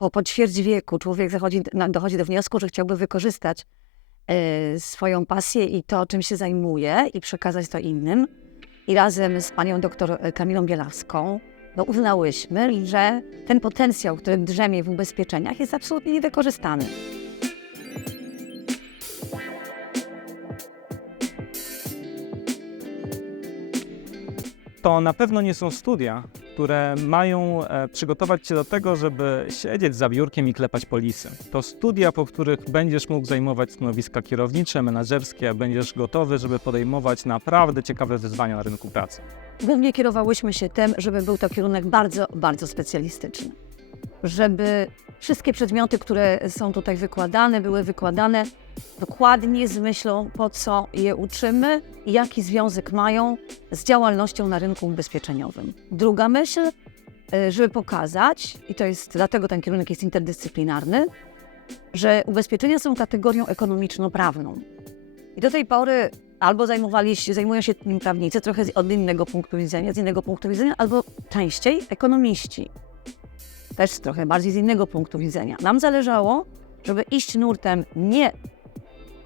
po, po ćwierć wieku człowiek zachodzi, dochodzi do wniosku, że chciałby wykorzystać e, swoją pasję i to, czym się zajmuje i przekazać to innym. I razem z panią doktor Kamilą Bielawską no, uznałyśmy, że ten potencjał, który drzemie w ubezpieczeniach jest absolutnie niewykorzystany. to na pewno nie są studia, które mają e, przygotować cię do tego, żeby siedzieć za biurkiem i klepać polisy. To studia, po których będziesz mógł zajmować stanowiska kierownicze, menedżerskie, będziesz gotowy, żeby podejmować naprawdę ciekawe wyzwania na rynku pracy. Głównie kierowałyśmy się tym, żeby był to kierunek bardzo, bardzo specjalistyczny. Żeby wszystkie przedmioty, które są tutaj wykładane, były wykładane dokładnie z myślą, po co je uczymy i jaki związek mają z działalnością na rynku ubezpieczeniowym. Druga myśl, y, żeby pokazać, i to jest dlatego ten kierunek jest interdyscyplinarny, że ubezpieczenia są kategorią ekonomiczno-prawną. I do tej pory albo zajmowali się, zajmują się tym prawnicy trochę od innego punktu widzenia, z innego punktu widzenia, albo częściej ekonomiści. Też trochę bardziej z innego punktu widzenia. Nam zależało, żeby iść nurtem nie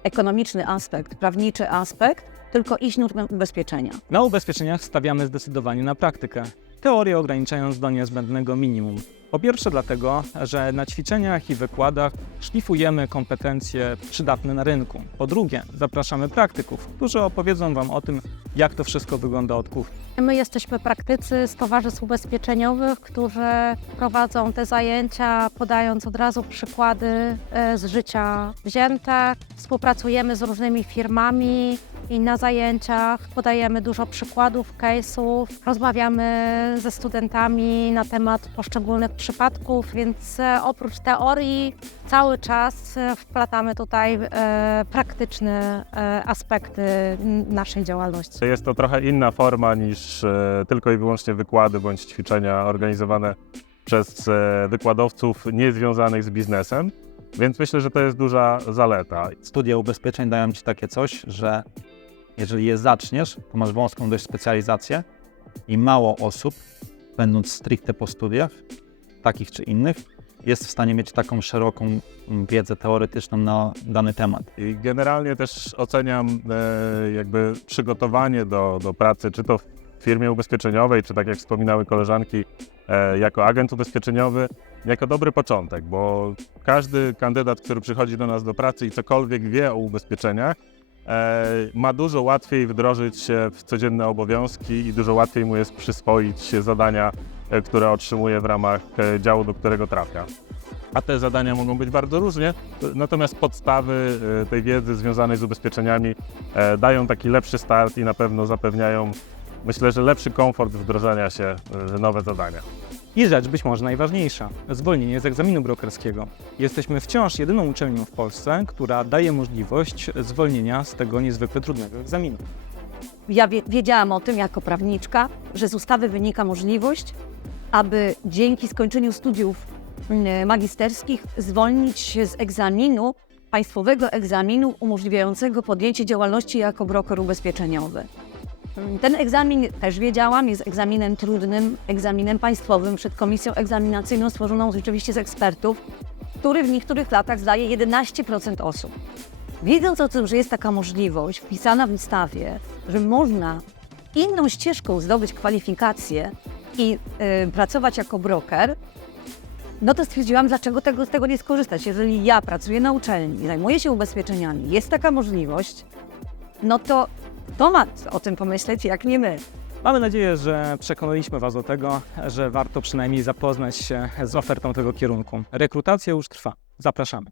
ekonomiczny aspekt, prawniczy aspekt, tylko iść nurtem ubezpieczenia. Na ubezpieczeniach stawiamy zdecydowanie na praktykę, teorię ograniczając do niezbędnego minimum. Po pierwsze dlatego, że na ćwiczeniach i wykładach szlifujemy kompetencje przydatne na rynku. Po drugie, zapraszamy praktyków, którzy opowiedzą Wam o tym, jak to wszystko wygląda od kuchni. My jesteśmy praktycy z towarzystw ubezpieczeniowych, którzy prowadzą te zajęcia, podając od razu przykłady e, z życia wzięte. Współpracujemy z różnymi firmami i na zajęciach podajemy dużo przykładów, case'ów, rozmawiamy ze studentami na temat poszczególnych przypadków, więc e, oprócz teorii cały czas e, wplatamy tutaj e, praktyczne aspekty naszej działalności. Jest to trochę inna forma niż tylko i wyłącznie wykłady bądź ćwiczenia organizowane przez wykładowców niezwiązanych z biznesem, więc myślę, że to jest duża zaleta. Studia ubezpieczeń dają ci takie coś, że jeżeli je zaczniesz, to masz wąską dość specjalizację i mało osób, będąc stricte po studiach, takich czy innych, jest w stanie mieć taką szeroką mm, wiedzę teoretyczną na dany temat. I generalnie też oceniam e, jakby przygotowanie do, do pracy, czy to w firmie ubezpieczeniowej, czy tak jak wspominały koleżanki, e, jako agent ubezpieczeniowy, jako dobry początek, bo każdy kandydat, który przychodzi do nas do pracy i cokolwiek wie o ubezpieczeniach, ma dużo łatwiej wdrożyć się w codzienne obowiązki i dużo łatwiej mu jest przyswoić zadania, e, które otrzymuje w ramach e, działu, do którego trafia. A te zadania mogą być bardzo różnie, natomiast podstawy e, tej wiedzy związanej z ubezpieczeniami e, dają taki lepszy start i na pewno zapewniają, myślę, że lepszy komfort wdrożenia się e, w nowe zadania. I rzecz być może najważniejsza zwolnienie z egzaminu brokerskiego. Jesteśmy wciąż jedyną uczelnią w Polsce, która daje możliwość zwolnienia z tego niezwykle trudnego egzaminu. Ja wie, wiedziałam o tym jako prawniczka, że z ustawy wynika możliwość, aby dzięki skończeniu studiów mm, magisterskich zwolnić się z egzaminu, państwowego egzaminu umożliwiającego podjęcie działalności jako broker ubezpieczeniowy. Ten egzamin, też wiedziałam, jest egzaminem trudnym, egzaminem państwowym przed komisją egzaminacyjną stworzoną rzeczywiście z ekspertów, który w niektórych latach zdaje 11% osób. Wiedząc o tym, że jest taka możliwość wpisana w ustawie, że można inną ścieżką zdobyć kwalifikacje i y, pracować jako broker, no to stwierdziłam, dlaczego tego, z tego nie skorzystać. Jeżeli ja pracuję na uczelni, zajmuję się ubezpieczeniami, jest taka możliwość, no to kto ma o tym pomyśleć, jak nie my? Mamy nadzieję, że przekonaliśmy Was do tego, że warto przynajmniej zapoznać się z ofertą tego kierunku. Rekrutacja już trwa. Zapraszamy.